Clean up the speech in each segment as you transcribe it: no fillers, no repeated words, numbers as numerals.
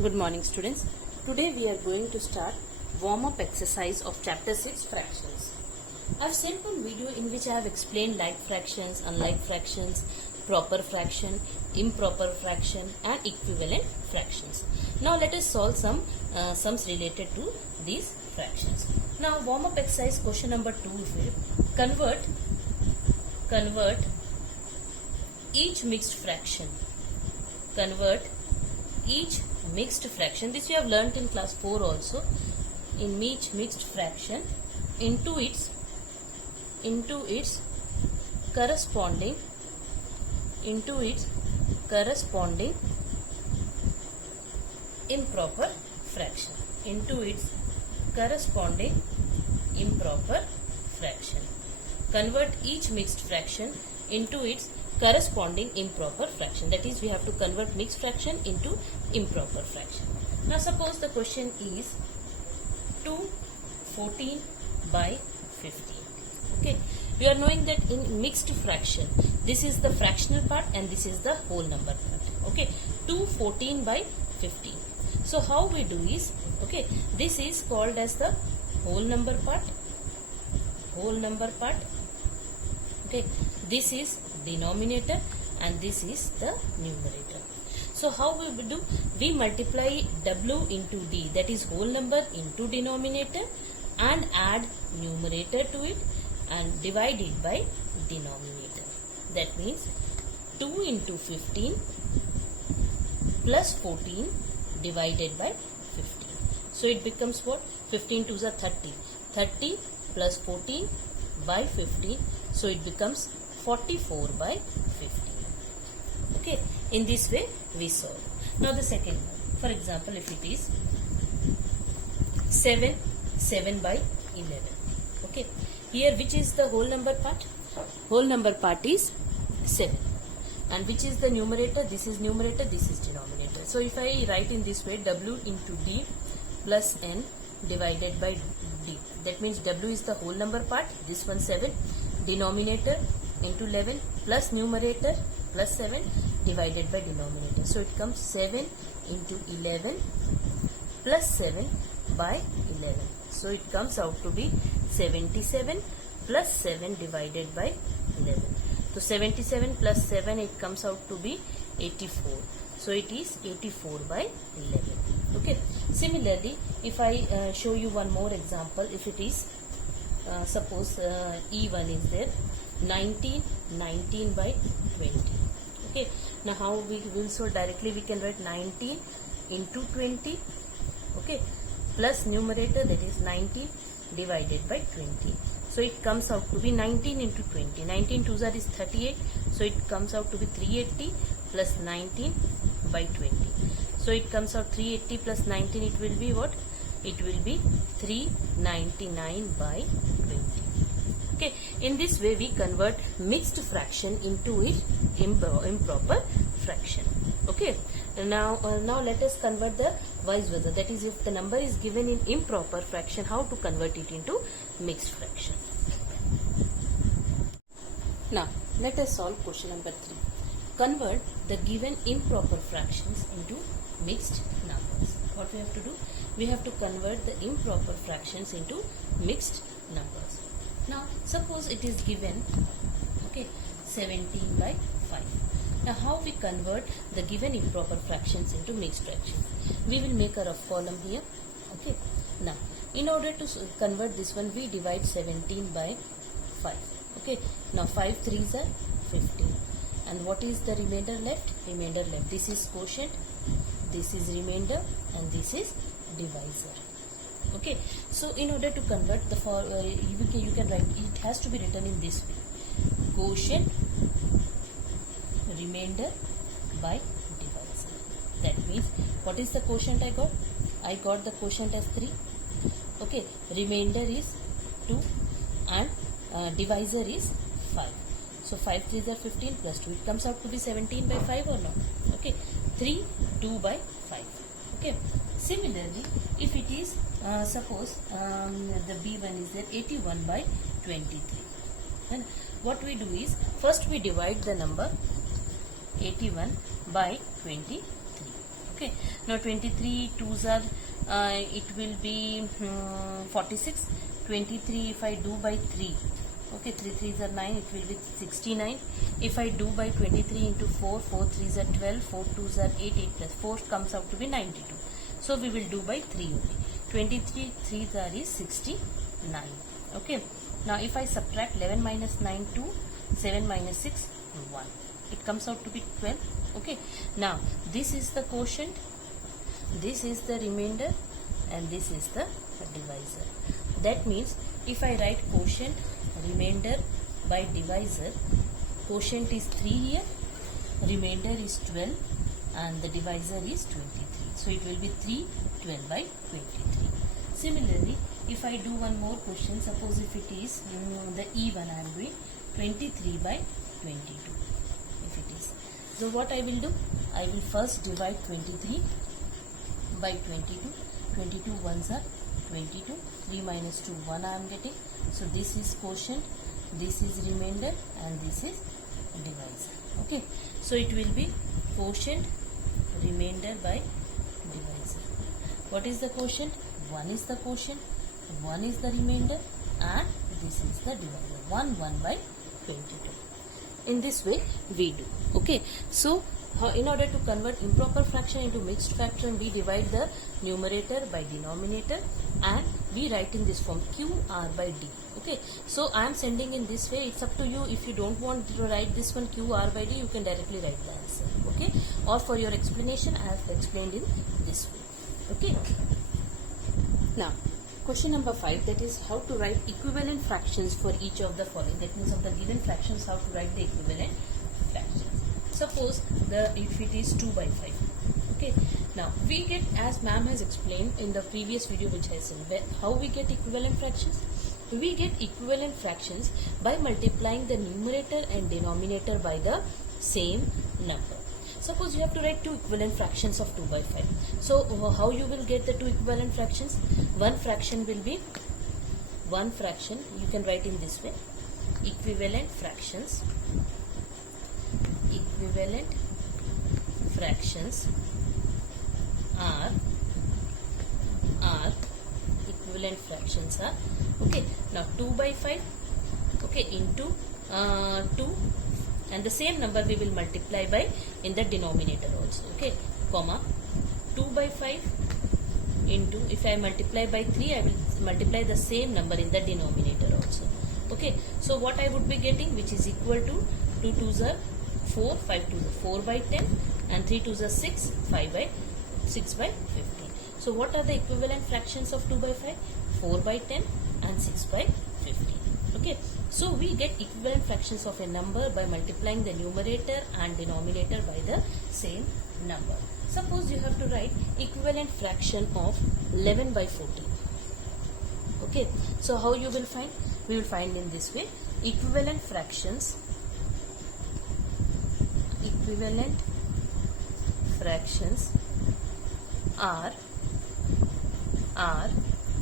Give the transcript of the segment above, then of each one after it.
Good morning, students. Today we are going to start warm-up exercise of chapter 6 fractions. I have sent one video in which I have explained like fractions, unlike fractions, proper fraction, improper fraction and equivalent fractions. Now let us solve some sums related to these fractions. Now warm-up exercise question number 2 is convert each mixed fraction. Convert each mixed fraction, this we have learnt in class 4 also, in each mixed fraction into its corresponding improper fraction, convert each mixed fraction into its corresponding improper fraction. That is, we have to convert mixed fraction into improper fraction. Now suppose the question is 214 by 15. Okay, we are knowing that in mixed fraction, this is the fractional part and this is the whole number part. Okay, 214 by 15. So how we do is, okay, this is called as the whole number part. Okay, this is denominator and this is the numerator. So how we will do? We multiply w into d, that is whole number, into denominator and add numerator to it and divide it by denominator. That means 2 into 15 plus 14 divided by 15. So it becomes what? 15 2s are 30. 30 plus 14 by 15. So it becomes 44 by 15. Okay, in this way we solve. Now the second one, for example, if it is 7 by 11. Okay, here which is the whole number part? Whole number part is 7. And which is the numerator? This is numerator, this is denominator. So if I write in this way, w into d plus n divided by d. That means w is the whole number part, this one 7, denominator into 11 plus numerator plus 7 divided by denominator. So it comes 7 into 11 plus 7 by 11. So it comes out to be 77 plus 7 divided by 11. So 77 plus 7, it comes out to be 84. So it is 84 by 11. Okay. Similarly, if I show you one more example, if it is suppose E1 is there, 19 by 20. Okay. Now how we will solve? Directly we can write 19 into 20. Okay. Plus numerator, that is 19 divided by 20. So it comes out to be 19 into 20. 19 2s are is 38. So it comes out to be 380 plus 19 by 20. So it comes out 380 plus 19. It will be what? It will be 399 by 20. Okay. In this way we convert mixed fraction into its improper fraction. Okay. Now let us convert the vice versa. That is, if the number is given in improper fraction, how to convert it into mixed fraction. Now let us solve question number 3. Convert the given improper fractions into mixed numbers. What we have to do? We have to convert the improper fractions into mixed numbers. Now suppose it is given, okay, 17 by 5. Now how we convert the given improper fractions into mixed fractions? We will make a rough column here. Okay. Now in order to convert this one, we divide 17 by 5. Okay. Now 5 3s are 15. And what is the remainder left? Remainder left. This is quotient, this is remainder and this is divisor. Okay. So in order to convert the you can write, it has to be written in this way: quotient, remainder by divisor. That means, what is the quotient I got? I got the quotient as 3. Okay. Remainder is 2 and divisor is 5. So 5 3s are 15 plus 2. It comes out to be 17 by 5 or not? Okay. 3 2 by 5. Okay. Similarly, if it is suppose the B1 is there, 81 by 23. Then what we do is, first we divide the number 81 by 23. Okay, now 23 2s are it will be 46. 23 if I do by 3, okay, 3 3s are 9, it will be 69. If I do by 23 into 4, 4 3s are 12, 4 2s are 8, 8 plus 4 comes out to be 92. So we will do by 3 only. 23 3s are is 69. Okay, now if I subtract 11 minus 9 2, 7 minus 6 1, it comes out to be 12. Okay, now this is the quotient, this is the remainder, and this is the divisor. That means if I write quotient, remainder by divisor, quotient is 3 here, remainder is 12, and the divisor is 23. So it will be 3 12 by 23. Similarly, if I do one more question, suppose if it is the E1 I am doing 23 by 22. If it is, so what I will do? I will first divide 23 by 22. 22 ones are 22. 3 minus 2 1 I am getting. So this is quotient, this is remainder, and this is divisor. Okay, so it will be quotient, remainder by divisor. What is the quotient? 1 is the quotient, 1 is the remainder, and this is the divisor. 1 1 by 22. In this way we do. Okay, so in order to convert improper fraction into mixed fraction, we divide the numerator by denominator and we write in this form QR by D. Okay, so I am sending in this way. It's up to you. If you don't want to write this one QR by D, you can directly write the answer. Okay, or for your explanation, I have explained in this way. Okay, now question number 5, that is how to write equivalent fractions for each of the following. That means of the given fractions, how to write the equivalent fractions. Suppose if it is 2 by 5. Okay, now we get, as ma'am has explained in the previous video which I sent, how we get equivalent fractions. We get equivalent fractions by multiplying the numerator and denominator by the same number. Suppose you have to write two equivalent fractions of 2 by 5. So how you will get the two equivalent fractions? One fraction will be, one fraction you can write in this way, equivalent fractions. Equivalent fractions are equivalent fractions are, okay, now 2 by 5, okay, into 2, and the same number we will multiply by in the denominator also, okay, comma 2 by 5 into, if I multiply by 3, I will multiply the same number in the denominator also. Okay, so what I would be getting, which is equal to 2 2s are 4, 5 2s are 4 by 10, and 3 2s are 6, 5 by 6 by 15. So what are the equivalent fractions of 2 by 5? 4 by 10 and 6 by 15. Okay, so we get equivalent fractions of a number by multiplying the numerator and denominator by the same number. Suppose you have to write equivalent fraction of 11 by 14. Okay, so how you will find? We will find in this way, equivalent fractions are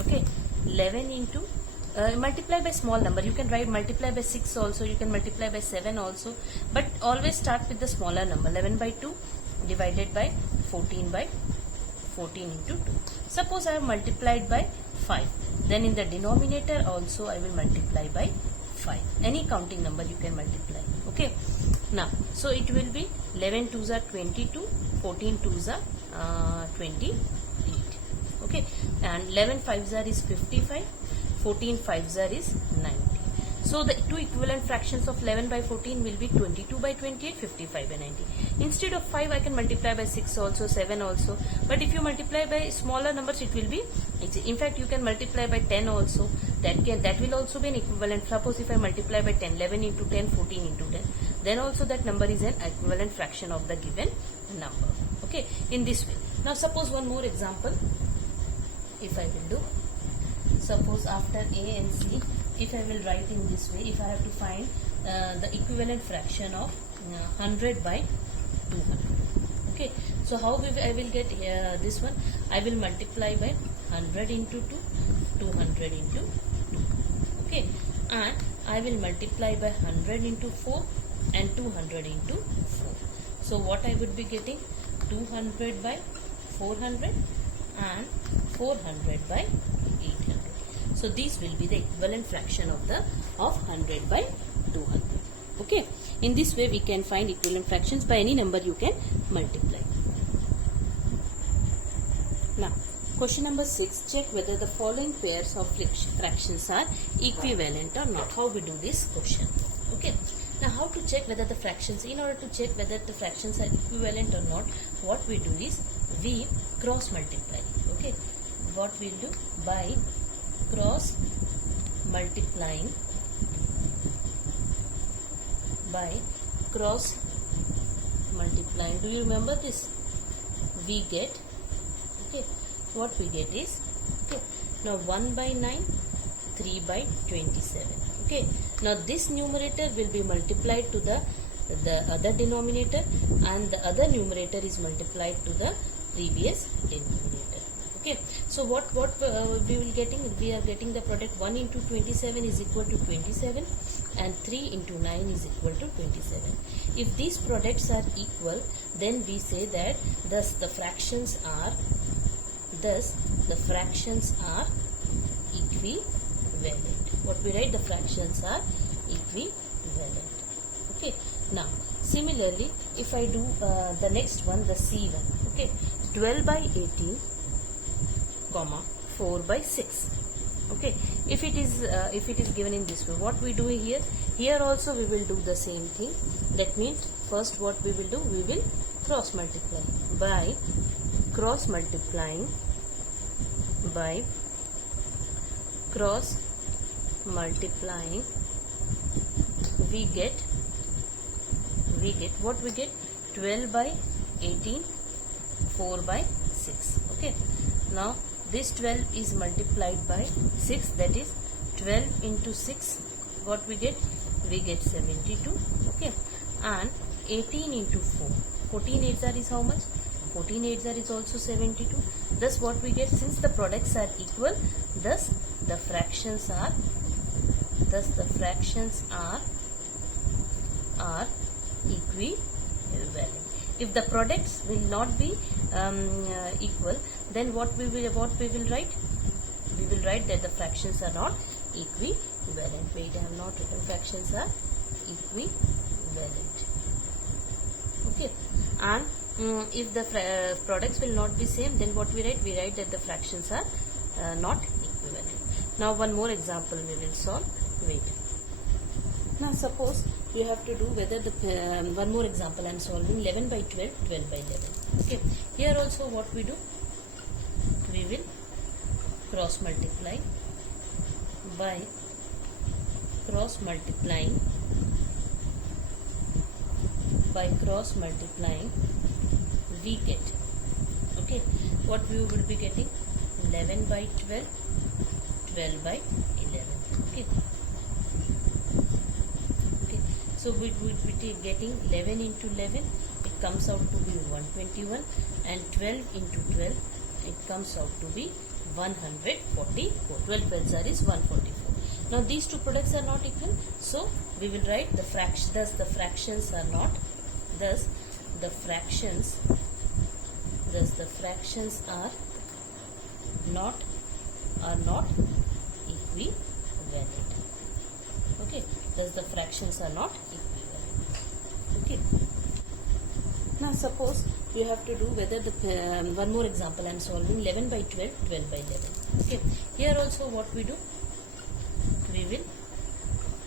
okay, 11 into multiply by small number. You can write multiply by 6 also, you can multiply by 7 also, but always start with the smaller number. 11 by 2 divided by 14 by 14 into 2. Suppose I have multiplied by 5, then in the denominator also I will multiply by 5. Any counting number you can multiply. Okay, now so it will be 11 2s are 22, 14 2s are 28. Okay, and 11 5s are is 55, 14 5s are is 90. So the two equivalent fractions of 11 by 14 will be 22 by 28, 55 by 90. Instead of 5, I can multiply by 6 also, 7 also. But if you multiply by smaller numbers, it will be, in fact, you can multiply by 10 also. That will also be an equivalent. Suppose if I multiply by 10, 11 into 10, 14 into 10, then also that number is an equivalent fraction of the given number. Okay, in this way. Now suppose one more example, if I will do. Suppose after A and C, if I will write in this way, if I have to find the equivalent fraction of 100 by 200. Okay, so how I will get this one? I will multiply by 100 into 2, 200 into 2. Okay, and I will multiply by 100 into 4 and 200 into 4. So what I would be getting? 200 by 400 and 400 by 800. So these will be the equivalent fraction of 100 by 200. Okay. In this way we can find equivalent fractions by any number you can multiply. Now, question number 6. Check whether the following pairs of fractions are equivalent or not. How we do this question? Okay. Now, how to check whether the fractions, in order to check whether the fractions are equivalent or not, what we do is we cross multiply. Okay. What we'll do? By cross multiplying, do you remember this? We get, okay, what we get is, okay, now 1 by 9, 3 by 27. Okay, now this numerator will be multiplied to the other denominator, and the other numerator is multiplied to the previous denominator. Okay, so what we will getting? We are getting the product 1 into 27 is equal to 27 and 3 into 9 is equal to 27. If these products are equal, then we say that thus the fractions are equivalent. What we write? The fractions are equivalent. Okay. Now similarly, if I do the next one, the C one. Okay, 12 by 18, comma 4 by 6. Okay, if it is given in this way, what we do here? Here also we will do the same thing. That means first what we will do? We will cross multiply. By cross multiplying, we get what we get? 12 by 18, 4 by 6. Okay, now this 12 is multiplied by 6, that is 12 into 6, what we get? We get 72. Okay, and 18 into 4, 14 8s are is how much? 14 8s are is also 72. Thus what we get? Since the products are equal, thus the fractions are equivalent. If the products will not be equal, then what we will write? We will write that the fractions are not equivalent. Wait, I have not written fractions are equivalent. Okay, and if the products will not be same, then what we write? We write that the fractions are not equivalent. Now one more example we will solve. Wait. Now suppose you have to do whether the one more example I am solving. 11 by 12, 12 by 11. Okay, here also what we do? We will cross multiply. By cross multiplying, we get, okay, what we will be getting? 11 by 12, 12 by 11. Okay. So we would be getting 11 into 11, it comes out to be 121, and 12 into 12, it comes out to be 144. 12 12s are is 144. Now these two products are not equal, so we will write the fraction. Thus the fractions are not. Thus the fractions are not equivalent. Okay. Thus the fractions are not equivalent. Okay. Now suppose you have to do whether the one more example I am solving. 11 by 12, 12 by 11. Okay. Here also what we do? We will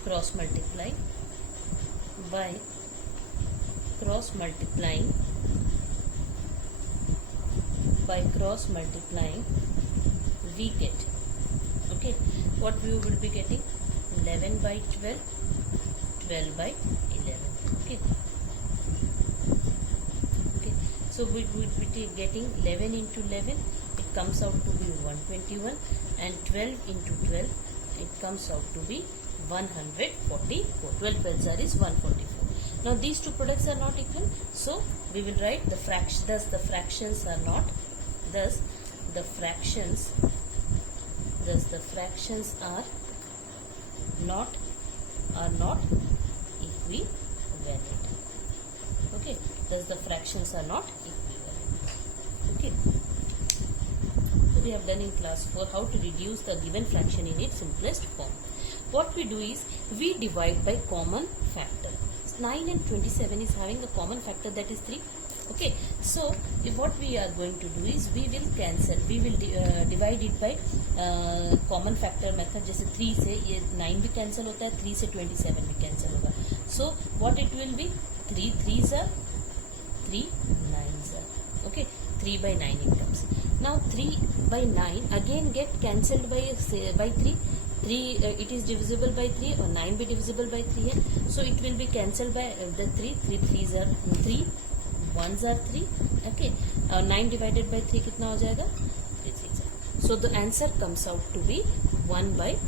cross multiply. By cross multiplying, we get, okay, what we will be getting? 11 by 12, 12 by 11. Okay. Okay. So we would be getting 11 into 11, it comes out to be 121, and 12 into 12, it comes out to be 144. 12 12s are is 144. Now these two products are not equal, so we will write the fraction. Thus the fractions are not. Thus the fractions are not equivalent. Okay. Thus the fractions are not equivalent. Okay. we have done in class 4, how to reduce the given fraction in its simplest form. What we do is we divide by common factor. 9 and 27 is having a common factor, that is 3. Okay, so what we are going to do is we will divide it by common factor method. जैसे 3 से ये 9 भी cancel होता है, 3 से 27 भी cancel होगा. So what it will be, 3 3s are 3 9s are. Okay, 3 by 9 it comes. Now 3 by 9 again get cancelled by 3. 3 it is divisible by 3 और 9 भी divisible by 3 है. So it will be cancelled by the 3 3s are 3, 1s are 3. Okay, 9 divided by 3 कितना हो जाएगा, 3 6. So the answer comes out to be 1 by 3.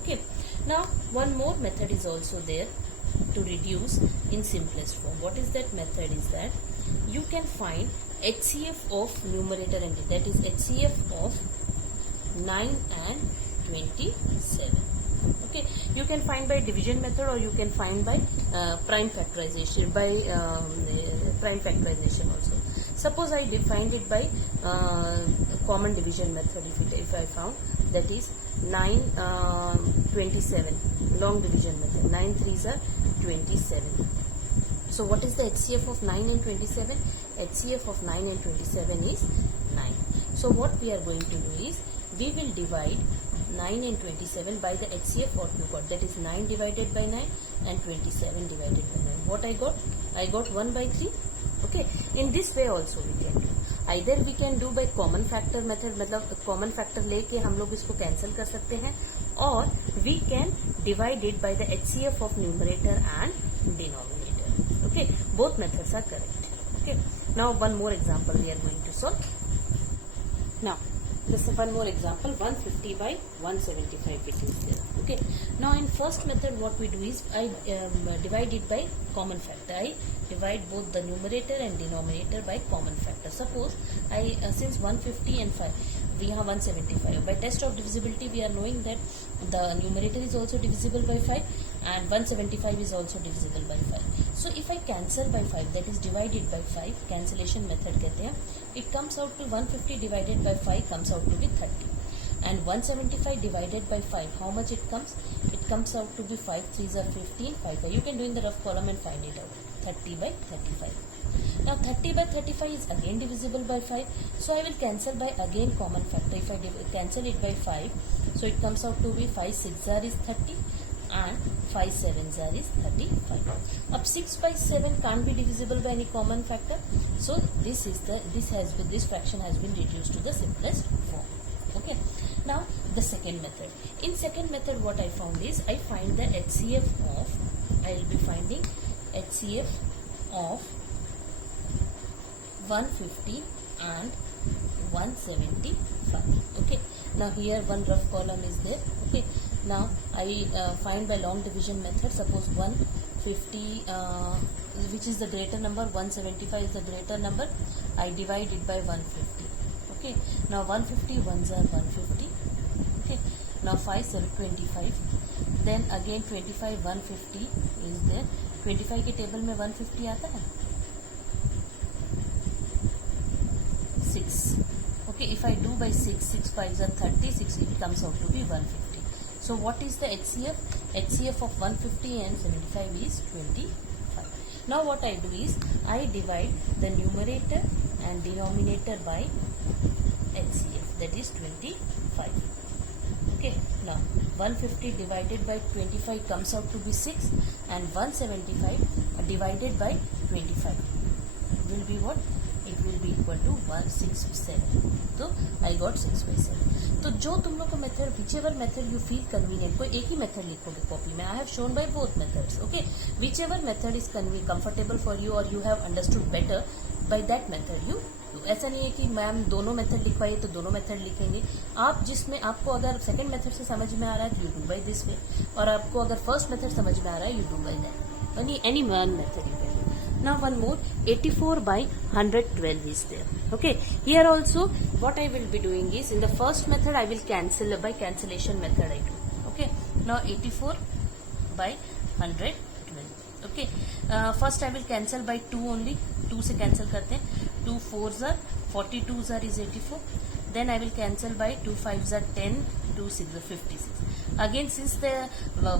Okay, now one more method is also there to reduce in simplest form. What is that method? Is that you can find HCF of numerator and that is HCF of 9 and 27. Okay, you can find by division method or you can find by prime factorization, by prime factorization also. Suppose I defined it by common division method. If I found, that is 9 27 long division method. 9 3s are 27. So what is the HCF of 9 and 27? HCF of 9 and 27 is 9. So what we are going to do is we will divide 9 and 27 by the HCF what you got, that is 9 divided by 9 and 27 divided by 9. What I got? I got 1 by 3. Okay, in this way also we can do. Either we can do by common factor method, मतलब common factor लेके हम लोग इसको cancel कर सकते हैं, or we can divide it by the HCF of numerator and denominator. Okay, both methods are correct. Okay, now one more example we are going to solve. Now this is one more example, 150 by 175 it is there. Okay, now in first method what we do is I divide it by common factor. I divide both the numerator and denominator by common factor. Suppose I since 150 and 5 we have 175. By test of divisibility we are knowing that the numerator is also divisible by 5 and 175 is also divisible by 5. So if I cancel by 5, that is divided by 5, cancellation method कहते हैं, it comes out to 150 divided by 5 comes out to be 30. And 175 divided by 5, how much it comes? It comes out to be 5 3s are 15, 5 5. You can do in the rough column and find it out. 30 by 35. Now 30 by 35 is again divisible by 5. So I will cancel by again common factor. If I cancel it by 5, so it comes out to be 5 6s are is 30 and 5 7s are is 35. Up 6 by 7 can't be divisible by any common factor. So this fraction has been reduced to the simplest form. Okay. Now the second method. In second method what I found is I find the HCF of, I will be finding HCF of 150 and 175. Okay. Now here one rough column is there. Okay. Now I find by long division method. Suppose 150 which is the greater number, 175 is the greater number, I divide it by 150. Okay. Now 150 ones are 150. Okay. Now 5 7 25. Then again 25 150 is there. 25 के table में 150 आता है 6. Okay, if I do by 6, 6 5s are 36, it comes out to be 150. So what is the HCF? HCF of 150 and 75 is 25. Now what I do is I divide the numerator and denominator by HCF, that is 25. Okay, now 150 divided by 25 comes out to be 6 and 175 divided by 25 will be what? It will be equal to 167. So I got 6 by 7. तो जो तुम लोग का method, whichever method you feel convenient, कोई एक ही method लिखोगे copy में. I have shown by both methods. Okay, whichever method is comfortable for you or you have understood better, by that method you do. ऐसा नहीं है कि ma'am दोनों method लिखवाइए तो दोनों मेथड लिखेंगे. आप जिसमें आपको अगर सेकंड मेथड से समझ में आ रहा है you do by this way, और आपको अगर फर्स्ट मेथड समझ में आ रहा है you do by that. Any one method you can. Now one more, 84 by 112 is there. Okay, here also what I will be doing is in the first method I will cancel by cancellation method I do. Okay, now 84 by 112. Okay, first I will cancel by 2 only. 2 से cancel करते हैं. 2 4s are 42s are is 84. then I will cancel by 2 5s are 10, 2 6 are 56. Again, since the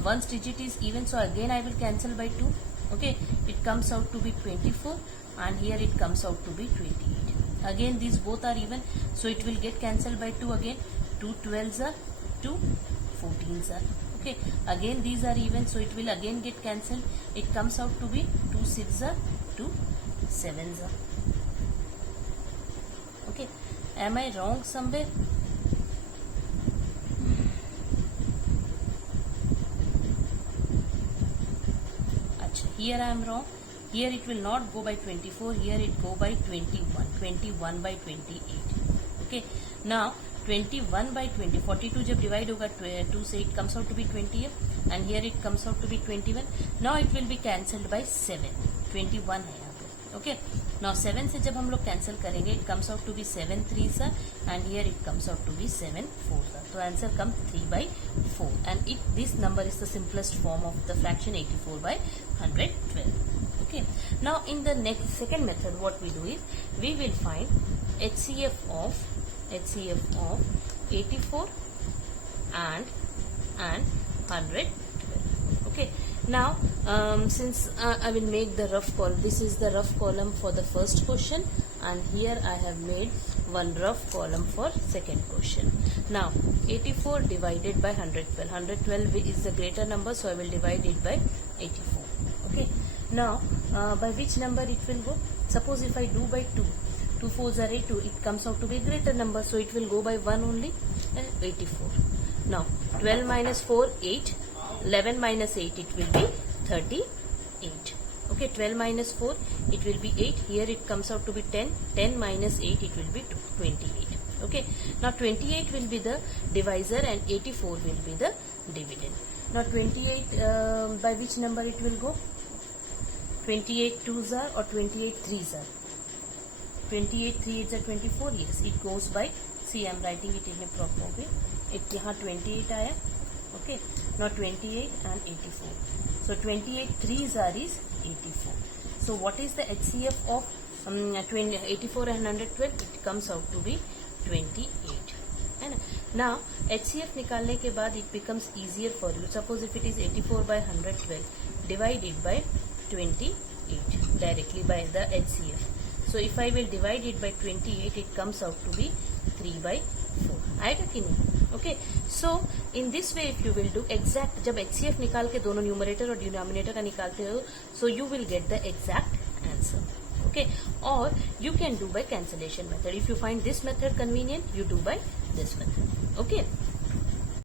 ones digit is even, so again I will cancel by 2. Okay, it comes out to be 24, and here it comes out to be 28. Again, these both are even, so it will get cancelled by 2 again. 2 12s are 2 14s are. Okay, again these are even, so it will again get cancelled. It comes out to be 2 6s are 2 7s are. Okay, am I wrong somewhere? Here I am wrong. Here it will not go by 24. Here it go by 21. 21 by 28. Okay. Now 21 by 20. 42 जब divide होगा 2 से, it comes out to be 20, and here it comes out to be 21. Now it will be cancelled by 7. 21 है यहाँ पे. Okay. Now 7 से जब हम लोग cancel करेंगे, it comes out to be 7 3s are, and here it comes out to be 7 4s are. So answer comes 3 by 4, and this number is the simplest form of the fraction 84 by 112. Okay. Now in the second method, what we do is we will find HCF of 84 and 112. Okay. Now since I will make the rough column, this is the rough column for the first question, and here I have made one rough column for second question. Now 84 divided by 112. 112 is the greater number, so I will divide it by 84. Okay. Now by which number it will go? Suppose if I do by 2, 2 4s are 8, it comes out to be a greater number, so it will go by 1 only, 84. Now 12 minus 4 8, 11 minus 8 it will be 38. Okay, 12 minus 4 it will be 8. Here it comes out to be 10. 10 minus 8 it will be 28. Okay, now 28 will be the divisor and 84 will be the dividend. Now 28 by which number it will go? 28 2s are or 28 3s are? 28 3s are 24. Yes, it goes by, see I am writing it in a proper way. It यहाँ 28 आया. Okay, now 28 and 84. So 28 3s are is 84. So what is the HCF of 84 and 112? It comes out to be 28. And now HCF निकालने के बाद it becomes easier for you. Suppose if it is 84 by 112, divide it by 28 directly by the HCF. So if I will divide it by 28, it comes out to be 3 by 4. आएगा कि नहीं? Okay. So in this way, if you will do exact, जब HCF निकाल के दोनों numerator और denominator का निकालते हो, so you will get the exact answer. Okay. Or you can do by cancellation method. If you find this method convenient, you do by this method. Okay.